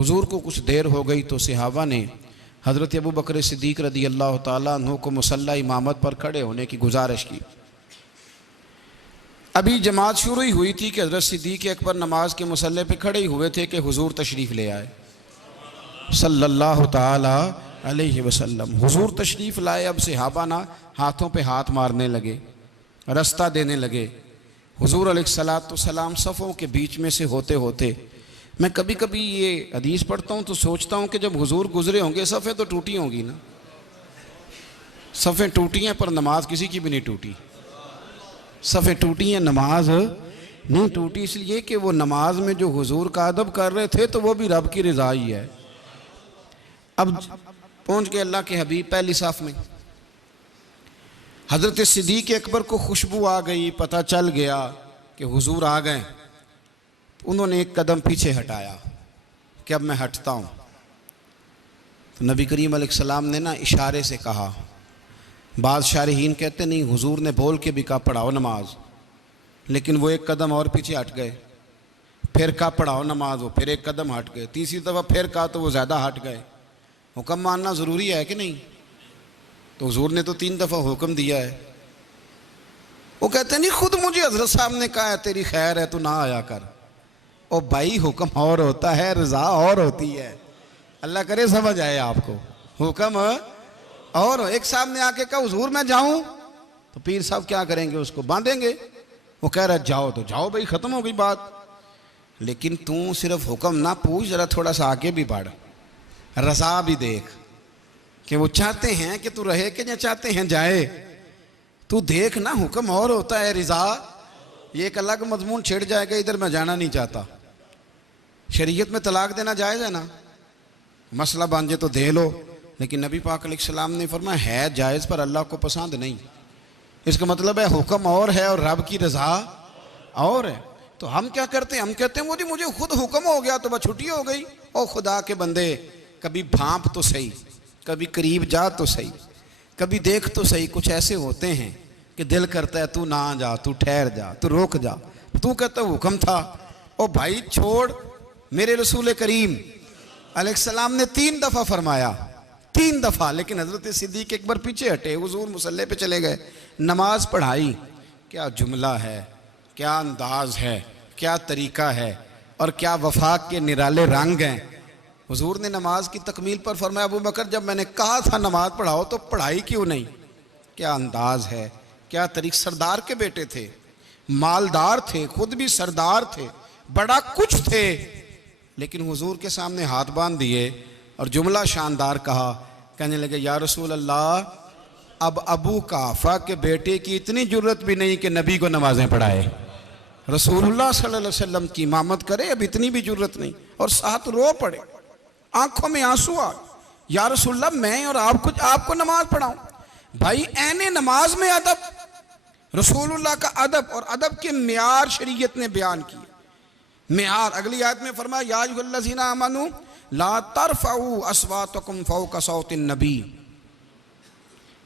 हुजूर को कुछ देर हो गई तो सहाबा ने हज़रत अबू बकर सिद्दीक़ रदी अल्लाह ताला अन्हु को मुसल्ला इमामत पर खड़े होने की गुजारिश की। अभी जमात शुरू ही हुई थी कि हज़रत सिद्दीक़ अकबर नमाज के मुसल्ले पे खड़े ही हुए थे कि हुजूर तशरीफ़ ले आए सल्लल्लाहु ताला अलैहि वसल्लम। हुजूर तशरीफ़ लाए। अब सहाबा ना हाथों पे हाथ मारने लगे, रास्ता देने लगे। हुजूर अलैहिस्सलाम सफ़ों के बीच में से होते होते, मैं कभी कभी ये हदीस पढ़ता हूँ तो सोचता हूँ कि जब हुजूर गुजरे होंगे सफ़ें तो टूटी होंगी ना। सफ़ें टूटी हैं पर नमाज किसी की भी नहीं टूटी। सफ़ें टूटी हैं, नमाज नहीं टूटी, इसलिए कि वो नमाज में जो हुजूर का अदब कर रहे थे तो वो भी रब की रज़ा ही है। अब पहुँच गए अल्लाह के हबीब पहली साफ में। हज़रत सिद्दीक़ अकबर को खुशबू आ गई, पता चल गया कि हुजूर आ गए। उन्होंने एक कदम पीछे हटाया कि अब मैं हटता हूँ। तो नबी करीम अलैहिस्सलाम ने ना इशारे से कहा। बाद शारहीन कहते नहीं, हुजूर ने बोल के भी कहा पढ़ाओ नमाज, लेकिन वो एक कदम और पीछे हट गए। फिर कहा पढ़ाओ नमाज, वो फिर एक कदम हट गए। तीसरी दफ़ा फिर कहा तो वो ज़्यादा हट गए। हुक्म मानना ज़रूरी है कि नहीं? तो हुजूर ने तो 3 दफ़ा हुक्म दिया है। वो कहते नहीं, खुद मुझे हज़रत साहब ने कहा है तेरी खैर है तू ना आया कर। ओ भाई, हुक्म और होता है, रज़ा और होती है। अल्लाह करे समझ आए आपको। हुक्म और एक साहब ने आके कहा हुजूर मैं जाऊं, तो पीर साहब क्या करेंगे? उसको बांधेंगे। वो कह रहा जाओ तो जाओ भाई, ख़त्म हो गई बात। लेकिन तू सिर्फ हुक्म ना पूछ, ज़रा थोड़ा सा आगे भी बढ़, रज़ा भी देख कि वो चाहते हैं कि तू रहे कि या चाहते हैं जाए। तू देख ना, हुक्म और होता है, रज़ा ये एक अलग मजमून छिड़ जाएगा। इधर मैं जाना नहीं चाहता। शरीयत में तलाक देना जायज़ है ना, मसला बांझे तो दे लो, लेकिन नबी पाक अलैहिस्सलाम ने फरमाया है जायज़ पर अल्लाह को पसंद नहीं। इसका मतलब है हुक्म और है और रब की रज़ा और है। तो हम क्या करते हैं? हम कहते हैं वो जी मुझे खुद हुक्म हो गया तो बस छुट्टी हो गई। ओ खुदा के बंदे, कभी भांप तो सही, कभी करीब जा तो सही, कभी देख तो सही। कुछ ऐसे होते हैं कि दिल करता है तू ना जा, तू ठहर जा, तू रुक जा। तू कहता हुक्म था। ओ भाई छोड़, मेरे रसूल करीम अलैहिस्सलाम ने 3 दफ़ा फरमाया, 3 दफ़ा। लेकिन हज़रत सिद्दीक़ अकबर पीछे हटे, हुजूर मुसल्ले पे चले गए, नमाज पढ़ाई। क्या जुमला है, क्या अंदाज है, क्या तरीका है और क्या वफाक के निराले रंग हैं। हुजूर ने नमाज की तकमील पर फरमाया अबू बकर जब मैंने कहा था नमाज पढ़ाओ तो पढ़ाई क्यों नहीं? क्या अंदाज है, क्या तरीक। सरदार के बेटे थे, मालदार थे, खुद भी सरदार थे, बड़ा कुछ थे, लेकिन हुजूर के सामने हाथ बांध दिए और जुमला शानदार कहा। कहने लगे या रसूल अल्लाह, अब अबू काफा के बेटे की इतनी जुर्रत भी नहीं कि नबी को नमाजें पढ़ाए, रसूलुल्लाह सल्लल्लाहु अलैहि वसल्लम की इमामत करे, अब इतनी भी जुर्रत नहीं। और साथ रो पड़े, आंखों में आंसू आ, या रसूलल्लाह मैं और आपको नमाज पढ़ाऊं। भाई ऐने नमाज में अदब, रसूलुल्लाह का अदब और अदब के मियार शरीयत ने बयान किए। मियार अगली आयत में फरमाया या अय्युहल्लज़ीना आमनू ला तरफ़ऊ अस्वातकुम फ़ौक़ सौतिन नबी।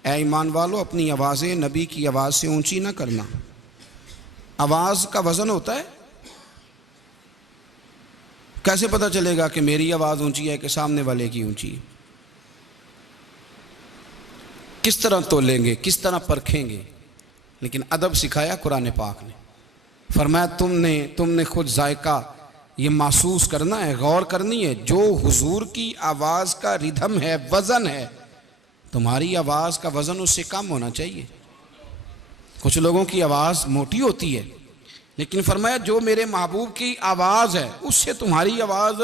ऐ ईमान वालों, अपनी आवाज़ें नबी की आवाज़ से ऊंची ना करना। आवाज़ का वज़न होता है। कैसे पता चलेगा कि मेरी आवाज़ ऊंची है कि सामने वाले की ऊंची है? किस तरह तोलेंगे, किस तरह परखेंगे? लेकिन अदब सिखाया कुरान पाक ने। फरमाया तुमने खुद जायका ये महसूस करना है, गौर करनी है। जो हुजूर की आवाज़ का रिदम है, वज़न है, तुम्हारी आवाज़ का वज़न उससे कम होना चाहिए। कुछ लोगों की आवाज़ मोटी होती है, लेकिन फरमाया जो मेरे महबूब की आवाज़ है उससे तुम्हारी आवाज़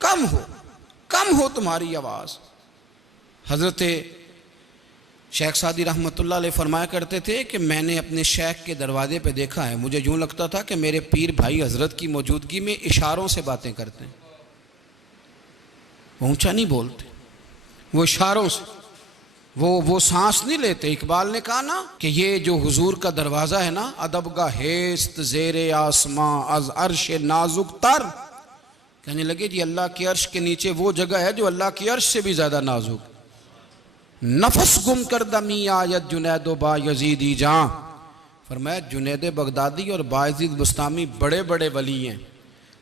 कम हो तुम्हारी आवाज़। हज़रत शेख सादी रहमतुल्लाह अलैह फरमाया करते थे कि मैंने अपने शेख के दरवाजे पे देखा है, मुझे यूँ लगता था कि मेरे पीर भाई हज़रत की मौजूदगी में इशारों से बातें करते हैं। ऊंचा नहीं बोलते, वो इशारों से, वो सांस नहीं लेते। इकबाल ने कहा ना कि ये जो हुजूर का दरवाज़ा है ना, अदब का हेस्त ज़ेरे आसमां अज अर्श नाजुक तर। कहने लगे जी अल्लाह के अर्श के नीचे वो जगह है जो अल्लाह के अर्श से भी ज़्यादा नाजुक। नफस गुम कर दमी आयत जुनैदो बा यजीदी जां। फरमाया जुनैद बगदादी और बायजीद बुस्तामी बड़े बड़े वली हैं,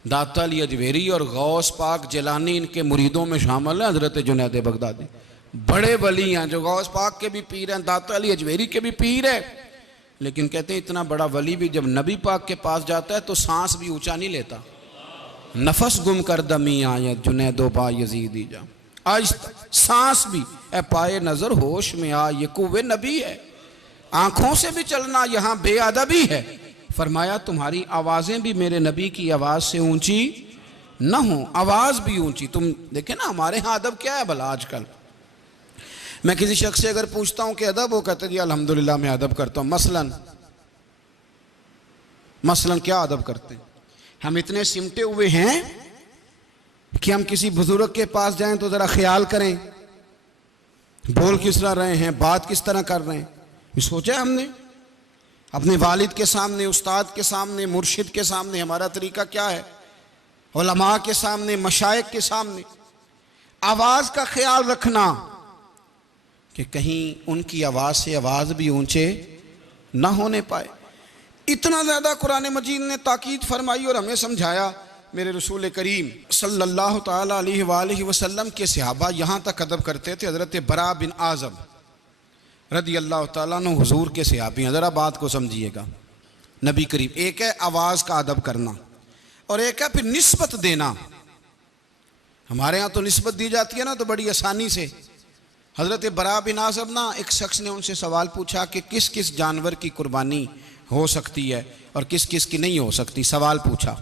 दाता अली अजवेरी और गौस पाक जिलानी इनके मुरीदों में शामिल है। हज़रत जुनैद बगदादी बड़े वली हैं, जो गौस पाक के भी पीर हैं, दाता अली अजवेरी के भी पीर है। लेकिन कहते हैं इतना बड़ा वली भी जब नबी पाक के पास जाता है तो सांस भी ऊंचा नहीं लेता। नफस गुम कर दमी आयत जुनैदो बा यजीदी जा, आज सांस भी ए पाए नजर होश में आ, ये कुव्वे नबी है। आंखों से भी चलना यहाँ बेअदबी है। फरमाया तुम्हारी आवाजें भी मेरे नबी की आवाज से ऊंची न हो, आवाज भी ऊंची। तुम देखे ना हमारे यहाँ अदब क्या है भला। आजकल मैं किसी शख्स से अगर पूछता हूं कि अदब, वो कहते जी अल्हम्दुलिल्लाह मैं अदब करता हूं। मसलन क्या अदब करते हैं? हम इतने सिमटे हुए हैं कि हम किसी बुजुर्ग के पास जाएं तो जरा ख्याल करें, बोल किस तरह रहे हैं, बात किस तरह कर रहे हैं। ये सोचा हमने अपने वालिद के सामने, उस्ताद के सामने, मुर्शिद के सामने हमारा तरीका क्या है, उलमा के सामने, मशाइख के सामने आवाज का ख्याल रखना कि कहीं उनकी आवाज से आवाज भी ऊंचे ना होने पाए। इतना ज्यादा कुरान मजीद ने ताकीद फरमाई और हमें समझाया। मेरे रसूल करीम सल्लल्लाहु ताला अलैहि वसल्लम के सहाबा यहाँ तक अदब करते थे। हजरत बरा बिन आज़ब रदी अल्लाह ताला अन्हु हुजूर के सहाबी हैं। ज़रा बात को समझिएगा। नबी करीम, एक है आवाज़ का अदब करना और एक है फिर निस्बत देना। हमारे यहाँ तो निस्बत दी जाती है ना तो बड़ी आसानी से। हज़रत बरा बिन आज़ब ना, एक शख्स ने उनसे सवाल पूछा कि किस किस जानवर की कुर्बानी हो सकती है और किस किस की नहीं हो सकती, सवाल पूछा।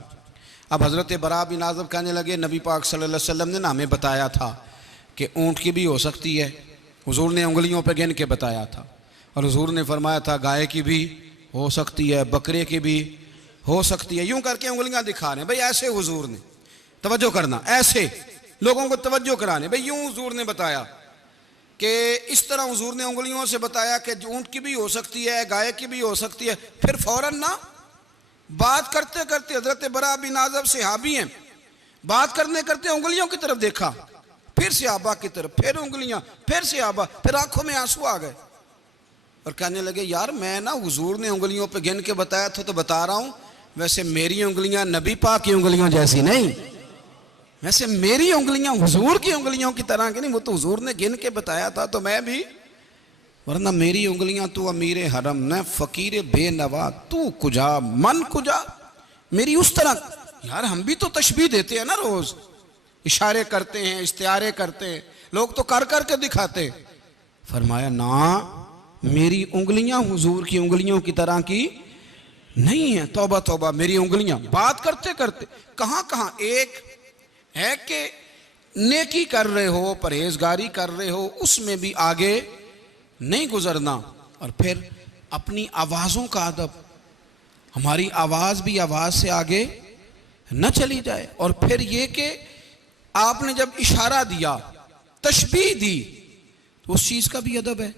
अब हज़रत बरा बिन आज़ब कहने लगे नबी पाक सल्लल्लाहु अलैहि वसल्लम ने ना हमें बताया था कि ऊँट की भी हो सकती है। हुजूर ने उंगलियों पे गिन के बताया था। और हुजूर ने फरमाया था गाय की भी हो सकती है, बकरे की भी हो सकती है। यूं करके उंगलियां दिखा रहे हैं भाई, ऐसे हुजूर ने, तवज्जो करना, ऐसे लोगों को तवज्जो कराने, भाई यूं हुजूर ने बताया कि इस तरह हुजूर ने उंगलियों से बताया कि ऊंट की भी हो सकती है, गाय की भी हो सकती है। फिर फौरन ना बात करते करते हजरत बरा बिन आज़ब सहाबी हैं, बात करने करते उंगलियों की तरफ देखा, फिर सहाबा की तरफ, फिर उंगलियां, फिर सहाबा, फिर आंखों में आंसू आ गए और कहने लगे यार मैं ना हुजूर ने उंगलियों पे गिन के बताया था तो बता रहा हूं, वैसे मेरी उंगलियां नबी पाक की उंगलियों जैसी नहीं, वैसे मेरी उंगलियां हुजूर की उंगलियों की तरह की नहीं। वो तो हुजूर ने गिन के बताया था तो मैं भी, वरना मेरी उंगलियां तू अमीर हरम न फकीर बेनवा तू कुजा मन कुजा, मेरी उस तरह। यार हम भी तो तशबीह देते हैं ना, रोज इशारे करते हैं, इस्तियारे करते हैं, लोग तो कर कर के दिखाते। फरमाया ना, मेरी उंगलियां हुजूर की उंगलियों की तरह की नहीं है। तौबा तौबा, मेरी उंगलियां बात करते करते कहां कहां। एक है कि नेकी कर रहे हो, परहेजगारी कर रहे हो, उसमें भी आगे नहीं गुजरना। और फिर अपनी आवाजों का अदब, हमारी आवाज भी आवाज से आगे न चली जाए। और फिर ये कि आपने जब इशारा दिया, तशबीह दी, तो उस चीज का भी अदब है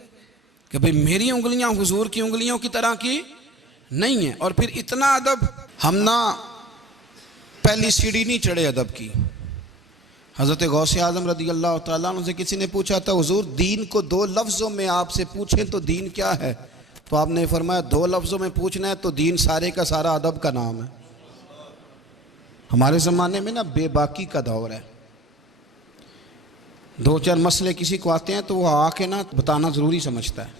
कि भाई मेरी उंगलियां हुजूर की उंगलियों की तरह की नहीं है। और फिर इतना अदब, हम ना पहली सीढ़ी नहीं चढ़े अदब की। हजरत गौसे आजम रदी अल्लाह तआला अन्हु से किसी ने पूछा था हुजूर दीन को दो लफ्जों में आपसे पूछें तो दीन क्या है? तो आपने फरमाया दो लफ्जों में पूछना है तो दीन सारे का सारा अदब का नाम है। हमारे ज़माने में ना बेबाकी का दौर है। दो चार मसले किसी को आते हैं तो वो आके ना बताना ज़रूरी समझता है,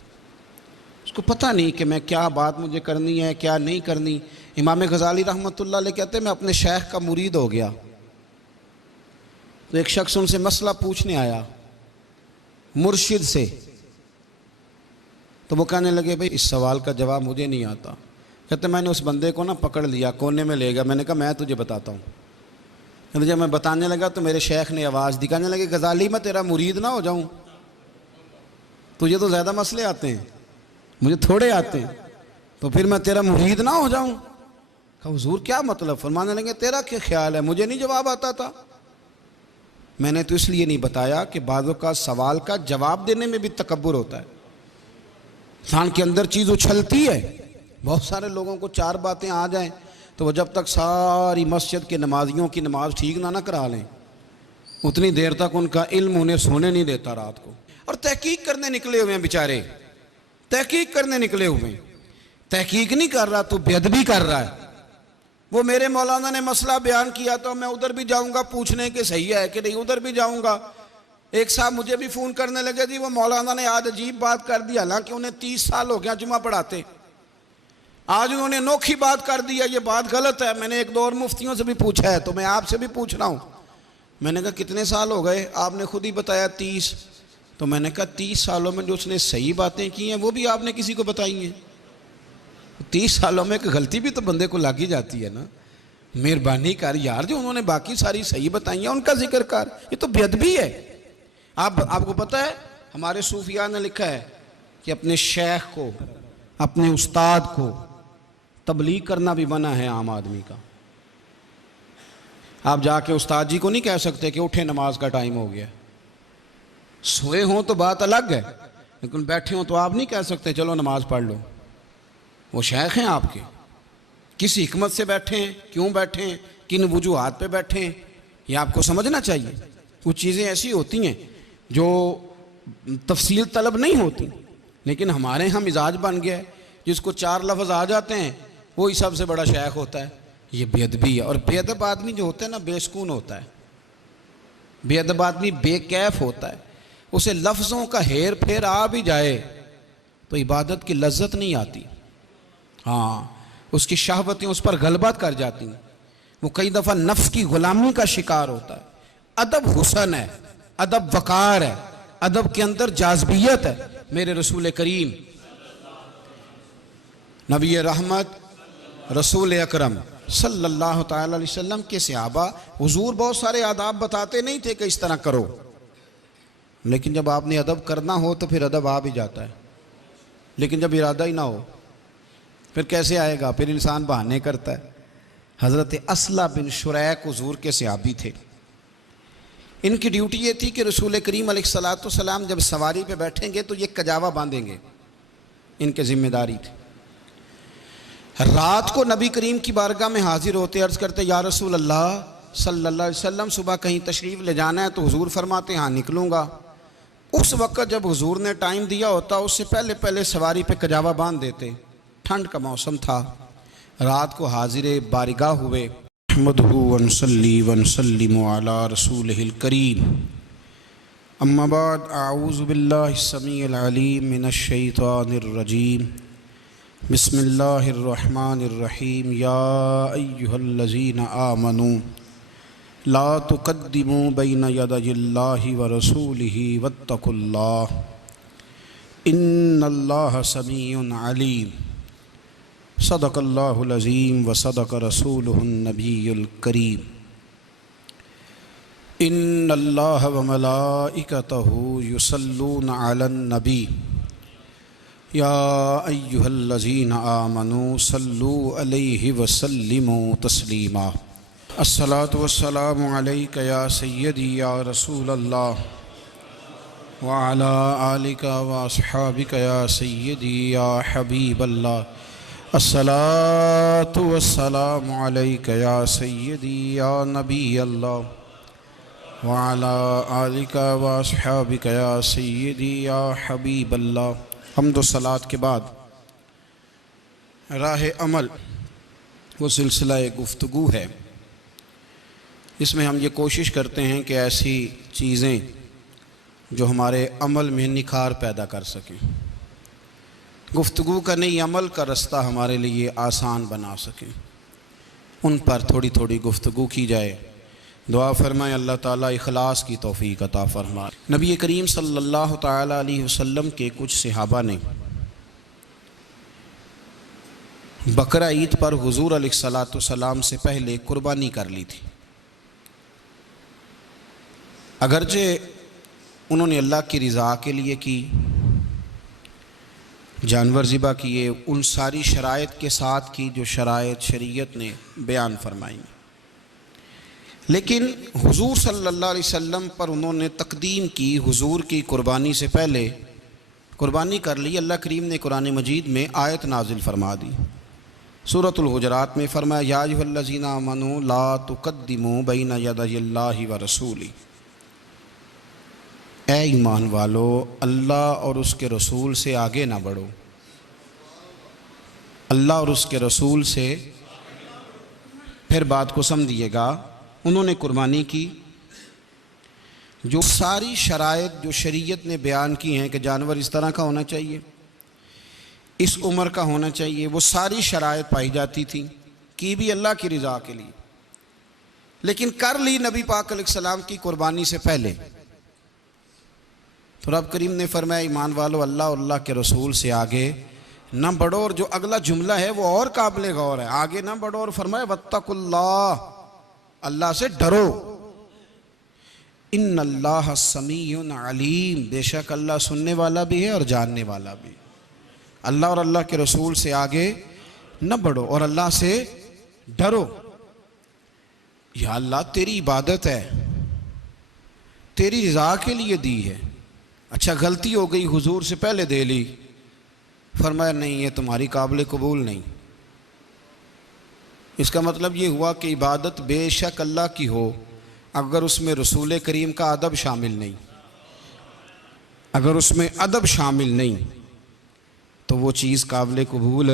उसको पता नहीं कि मैं क्या बात मुझे करनी है क्या नहीं करनी। इमाम गज़ाली रहमतुल्लाह अलैह कहते हैं मैं अपने शेख का मुरीद हो गया, तो एक शख्स उनसे मसला पूछने आया मुर्शिद से, तो वो कहने लगे भाई इस सवाल का जवाब मुझे नहीं आता। कहते मैंने उस बंदे को ना पकड़ लिया, कोने में ले गया, मैंने कहा मैं तुझे बताता हूँ। कहते जब मैं बताने लगा तो मेरे शेख ने आवाज़ दी, कहने लगे गज़ाली मैं तेरा मुरीद ना हो जाऊँ, तुझे तो ज़्यादा मसले आते हैं, मुझे थोड़े आते हैं, तो फिर मैं तेरा मुरीद ना हो जाऊँ। कहा हुजूर क्या मतलब? फरमाने लगे तेरा क्या ख्याल है, मुझे नहीं जवाब आता था। मैंने तो इसलिए नहीं बताया कि बाज़ों का सवाल का जवाब देने में भी तकब्बुर होता है, इंसान के अंदर चीज़ उछलती है। बहुत सारे लोगों को चार बातें आ जाएं तो वो जब तक सारी मस्जिद के नमाजियों की नमाज ठीक ना करा लें उतनी देर तक उनका इल्म उन्हें सोने नहीं देता रात को। और तहकीक करने निकले हुए हैं बेचारे, तहकीक करने निकले हुए हैं। तहकीक नहीं कर रहा तो बेअदबी कर रहा है। वो मेरे मौलाना ने मसला बयान किया तो मैं उधर भी जाऊंगा पूछने के सही है कि नहीं, उधर भी जाऊंगा। एक साहब मुझे भी फ़ोन करने लगे, जी वो मौलाना ने आज अजीब बात कर दी, हालांकि उन्हें 30 साल हो गया जुमा पढ़ाते, आज उन्होंने अनोखी बात कर दी है, ये बात गलत है। मैंने एक दो और मुफ्तियों से भी पूछा है, तो मैं आपसे भी पूछ रहा हूँ। मैंने कहा कितने साल हो गए? आपने खुद ही बताया 30। तो मैंने कहा 30 सालों में जो उसने सही बातें की हैं वो भी आपने किसी को बताई हैं? 30 सालों में एक गलती भी तो बंदे को लग ही जाती है ना। मेहरबानी कर यार, जो उन्होंने बाकी सारी सही बताई हैं उनका जिक्र कर, ये तो बेअदबी है। आपको पता है हमारे सूफिया ने लिखा है कि अपने शेख को, अपने उस्ताद को तबलीग करना भी मना है आम आदमी का। आप जाके उस्ताद जी को नहीं कह सकते कि उठे नमाज का टाइम हो गया। सोए हों तो बात अलग है, लेकिन बैठे हों तो आप नहीं कह सकते चलो नमाज पढ़ लो। वो शेख हैं आपके, किस हिकमत से बैठे हैं, क्यों बैठे हैं, किन वजूहात पे बैठे हैं, ये आपको समझना चाहिए। कुछ चीज़ें ऐसी होती हैं जो तफसील तलब नहीं होती, लेकिन हमारे यहाँ मिजाज बन गया है, जिसको 4 लफ्ज़ आ जाते हैं वही सबसे बड़ा शेख होता है। ये बेअदबी है। और बेअदब आदमी जो होता है ना बेसुकून होता है, बेअदब आदमी बेकैफ होता है। उसे लफ्ज़ों का हेर फेर आ भी जाए तो इबादत की लज्जत नहीं आती। हाँ, उसकी शहवतें उस पर गलबा कर जाती हैं, वो कई दफ़ा नफ्स की गुलामी का शिकार होता है। अदब हुसन है, अदब वकार है, अदब के अंदर जाज़बियत है। मेरे रसूल करीम नबी रहमत रसूल अकरम सल्लल्लाहु ताला अलैहि वसल्लम के सहाबा, हुजूर बहुत सारे आदाब बताते नहीं थे कि इस तरह करो, लेकिन जब आपने अदब करना हो तो फिर अदब आ भी जाता है। लेकिन जब इरादा ही ना हो फिर कैसे आएगा? फिर इंसान बहाने करता है। हज़रत असला बिन शुरैक हुजूर के सहाबी थे। इनकी ड्यूटी ये थी कि रसूल करीम अलैहिस्सलाम जब सवारी पे बैठेंगे तो ये कजावा बांधेंगे, इनकी जिम्मेदारी थी। रात को नबी करीम की बारगाह में हाजिर होते अर्ज़ करते या रसूल अल्लाह सल्लल्लाहु अलैहि वसल्लम सुबह कहीं तशरीफ़ ले जाना है, तो हुजूर फरमाते हाँ निकलूँगा। उस वक़्त जब हुजूर ने टाइम दिया होता उससे पहले पहले सवारी पे कजावा बांध देते। ठंड का मौसम था, रात को हाजिर बारगाह हुए। अहमदहु वनसल्ली वनसल्लिमु अला रसूलिहिल करीम, अम्मा बाद, अऊज़ु बिल्लाहि समीइल अलीम मिनश शैतानिर रजीम, बिस्मिल्लाहिर रहमानिर रहीम। या अय्युहल्लज़ीना आमनू ला तुक़द्दिमू बैना यदयिल्लाहि व रसूलिही वत्तक़ुल्लाह इन्नल्लाह समीउन अलीम। सदक़ल्लाहुल अज़ीम व सदक़ रसूलुहुन नबियुल करीम। इन्नल्लाह व मलाइकतहु युसल्लूना अलन नबी या अय्युहल्लज़ीना आमनू सल्लू अलैहि व सल्लिमू तस्लीमा। अस्सलातु वस्सलामु अलैका या सय्यदी या रसूलल्लाह व अला आलिका व अस्हाबिका या सय्यदी या हबीबल्लाह। अस्सलातु वस्सलामु अलैका या सय्यदी या नबी अल्लाह व अला आलिका व अस्हाबिका या सय्यदी या हबीब अल्लाह। हम्द व सलात के बाद राह अमल वो सिलसिला गुफ्तगू है, इसमें हम ये कोशिश करते हैं कि ऐसी चीज़ें जो हमारे अमल में निखार पैदा कर सकें, गुफ्तगू का नहीं अमल का रास्ता हमारे लिए आसान बना सकें, उन पर थोड़ी थोड़ी गुफ्तगू की जाए। दुआ फरमाए अल्लाह ताला इखलास की तौफीक अता फरमाए। नबी करीम सल्लल्लाहु ताला अलैहि वसल्लम के कुछ सहाबा ने बकरा ईद पर हुजूर अलैहिस्सलाम से पहले कुर्बानी कर ली थी। अगरचे उन्होंने अल्लाह की रज़ा के लिए की, जानवर ज़िबा किए, उन सारी शराइत के साथ की जो शराइत शरीयत ने बयान फरमाई, लेकिन हुजूर सल्लल्लाहु अलैहि वसल्लम पर उन्होंने तकदीम की। हुजूर की कुर्बानी से पहले कुर्बानी कर ली। अल्लाह करीम ने कुरान मजीद में आयत नाजिल फरमा दी। सूरतुल हुजरात में फरमाया या अय्युहल्लज़ीना आमनू ला तुक़द्दिमू बैना यदयिल्लाहि व रसूली। ए ईमान वालो, अल्लाह और उसके रसूल से आगे ना बढ़ो, अल्लाह और उसके रसूल से फिर बात को समझिएगा। उन्होंने कुर्बानी की, जो सारी शराइत जो शरीयत ने बयान की हैं कि जानवर इस तरह का होना चाहिए, इस उम्र का होना चाहिए, वो सारी शराइत पाई जाती थी, की भी अल्लाह की रज़ा के लिए, लेकिन कर ली नबी पाक अलैहिस्सलाम की कुर्बानी से पहले। तो रब करीम ने फरमाया, ईमान वालो, अल्लाह और अल्लाह के रसूल से आगे ना बढ़ो। और जो अगला जुमला है वो और काबिल गौर है, आगे ना बढ़ो और फरमाया वत्तकुल्लाह, अल्लाह से डरो। इन्नल्लाह समीउन अलीम, बेशक अल्लाह सुनने वाला भी है और जानने वाला भी। अल्लाह और अल्लाह के रसूल से आगे न बढ़ो और अल्लाह से डरो। या अल्लाह तेरी इबादत है, तेरी रज़ा के लिए दी है, अच्छा गलती हो गई हुजूर से पहले दे ली, फरमाया नहीं ये तुम्हारी काबिल कबूल नहीं। इसका मतलब ये हुआ कि इबादत बेशक अल्लाह की हो, अगर उसमें रसूल करीम का अदब शामिल नहीं, अगर उसमें अदब शामिल नहीं तो वो चीज़ काबिल कबूल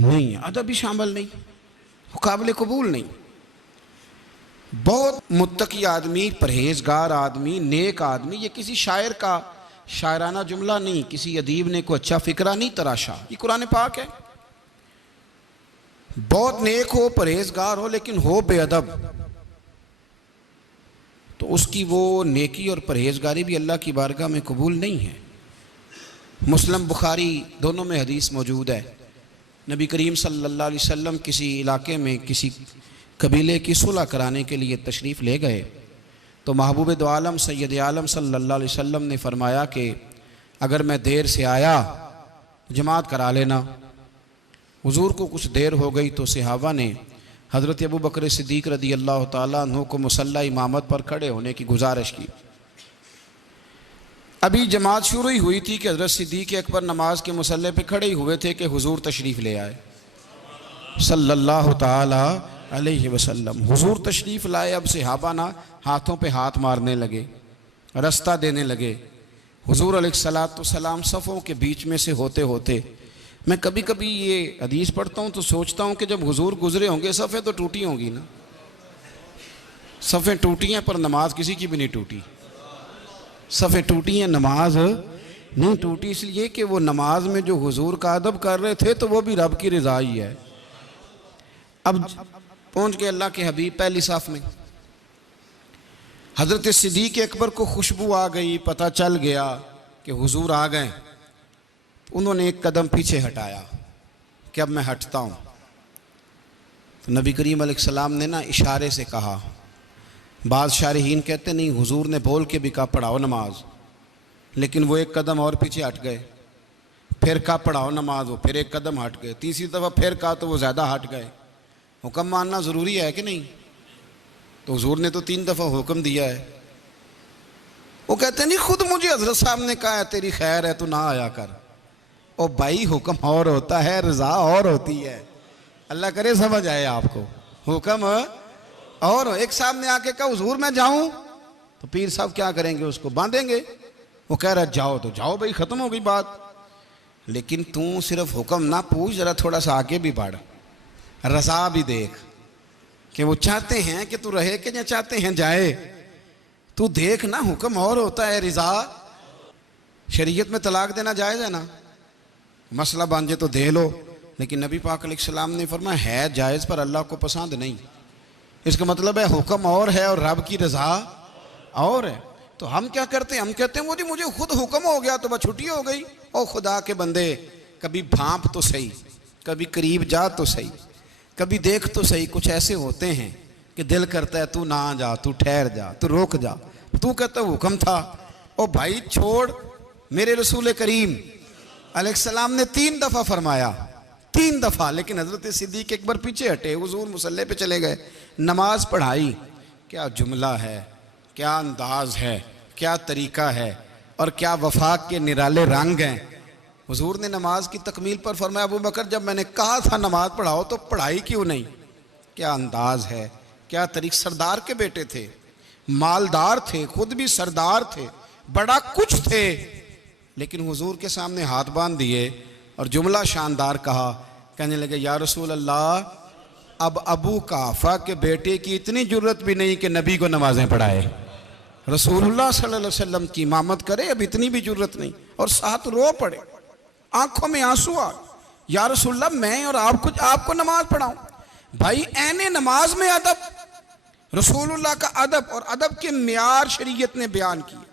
नहीं है। अदब भी शामिल नहीं, वो काबिल कबूल नहीं। बहुत मुत्तकी आदमी, परहेजगार आदमी, नेक आदमी, ये किसी शायर का शायराना जुमला नहीं, किसी अदीब ने कोई अच्छा फ़िक्रा नहीं तराशा, ये कुरान पाक है। बहुत नेक हो, परहेजगार हो, लेकिन हो बेअदब, तो उसकी वो नेकी और परहेजगारी भी अल्लाह की बारगाह में कबूल नहीं है। मुस्लिम बुखारी दोनों में हदीस मौजूद है। नबी करीम सल्लल्लाहु अलैहि वसल्लम किसी इलाके में किसी कबीले की सुलह कराने के लिए तशरीफ़ ले गए, तो महबूब दो आलम सैयद आलम सल्लल्लाहु अलैहि वसल्लम ने फरमाया कि अगर मैं देर से आया जमात करा लेना। हुजूर को कुछ देर हो गई तो सहाबा ने हज़रत अबू बकर सिद्दीक़ रदी अल्लाह ताला अन्हु को मुसल्ला इमामत पर खड़े होने की गुजारिश की। अभी जमात शुरू ही हुई थी कि हज़रत सिद्दीक़ अकबर नमाज के मुसल्ले पे खड़े ही हुए थे कि हुजूर तशरीफ़ ले आए सल्लल्लाहु ताला अलैहि वसल्लम। हुजूर तशरीफ़ लाए, अब सहाबा ना हाथों पे हाथ मारने लगे, रास्ता देने लगे। हुजूर अलैहिस्सलाम सफ़ों के बीच में से होते होते, मैं कभी कभी ये हदीस पढ़ता हूँ तो सोचता हूँ कि जब हुजूर गुजरे होंगे सफ़ें तो टूटी होंगी ना, सफ़ें टूटी हैं पर नमाज किसी की भी नहीं टूटी। सफ़ें टूटी हैं, नमाज नहीं टूटी, इसलिए कि वो नमाज में जो हुजूर का अदब कर रहे थे तो वो भी रब की रज़ा ही है। अब पहुँच गए अल्लाह के हबीब पहली साफ में। हज़रत सिद्दीक़ अकबर को खुशबू आ गई, पता चल गया कि हुजूर आ गए। उन्होंने एक कदम पीछे हटाया कि अब मैं हटता हूँ। तो नबी करीम अलैहिस्सलाम ने ना इशारे से कहा, बाद शारहीन कहते नहीं हुजूर ने बोल के भी कहा पढ़ाओ नमाज, लेकिन वो एक कदम और पीछे हट गए। फिर कहा पढ़ाओ नमाज, वो फिर एक कदम हट गए। तीसरी दफ़ा फिर कहा तो वो ज़्यादा हट गए। हुक्म मानना ज़रूरी है कि नहीं? तो हुजूर ने तो 3 दफ़ा हुक्म दिया है। वो कहते नहीं खुद मुझे हज़रत साहब ने कहा है तेरी खैर है तो ना आया कर। ओ भाई हुक्म और होता है, रज़ा और होती है। अल्लाह करे समझ आए आपको। हुक्म और एक साहब ने आके कहा हुजूर मैं जाऊं, तो पीर साहब क्या करेंगे, उसको बांधेंगे। वो कह रहा जाओ तो जाओ भाई, ख़त्म हो गई बात। लेकिन तू सिर्फ हुक्म ना पूछ, ज़रा थोड़ा सा आगे भी बढ़, रज़ा भी देख कि वो चाहते हैं कि तू रहे कि या चाहते हैं जाए। तू देख ना, हुक्म और होता है, रज़ा। शरीयत में तलाक देना जायज़ है ना, मसला बांझे तो दे लो, लेकिन नबी पाक अलैहिस्सलाम ने फरमाया है जायज़ पर अल्लाह को पसंद नहीं। इसका मतलब है हुक्म और है और रब की रज़ा और है। तो हम क्या करते हैं, हम कहते हैं वो जी मुझे खुद हुक्म हो गया तो बस छुट्टी हो गई। ओ खुदा के बंदे, कभी भांप तो सही, कभी करीब जा तो सही, कभी देख तो सही। कुछ ऐसे होते हैं कि दिल करता है तू ना जा, तू ठहर जा, तू रुक जा। तू कहता हुक्म था। ओ भाई छोड़, मेरे रसूल करीम अलैहिस्सलाम ने 3 दफ़ा फरमाया, 3 दफ़ा। लेकिन हज़रत सिद्दीक़ अकबर पीछे हटे, हुजूर मुसल्ले पे चले गए, नमाज पढ़ाई। क्या जुमला है, क्या अंदाज है, क्या तरीका है और क्या वफाक के निराले रंग हैं। हुजूर ने नमाज की तकमील पर फरमाया अबू बकर जब मैंने कहा था नमाज पढ़ाओ तो पढ़ाई क्यों नहीं। क्या अंदाज है, क्या तरीका। सरदार के बेटे थे, मालदार थे, खुद भी सरदार थे, बड़ा कुछ थे, लेकिन हुजूर के सामने हाथ बांध दिए और जुमला शानदार कहा। कहने लगे या रसूल अल्लाह अब अबू काफा के बेटे की इतनी जरूरत भी नहीं कि नबी को नमाजें पढ़ाए, रसूलुल्लाह सल्लल्लाहु अलैहि वसल्लम की इमामत करे, अब इतनी भी जरूरत नहीं। और साथ रो पड़े, आंखों में आंसू आ, या रसूलुल्लाह मैं और आपको नमाज पढ़ाऊं। भाई ऐने नमाज में अदब, रसूलुल्लाह का अदब और अदब के मियार शरीयत ने बयान किए।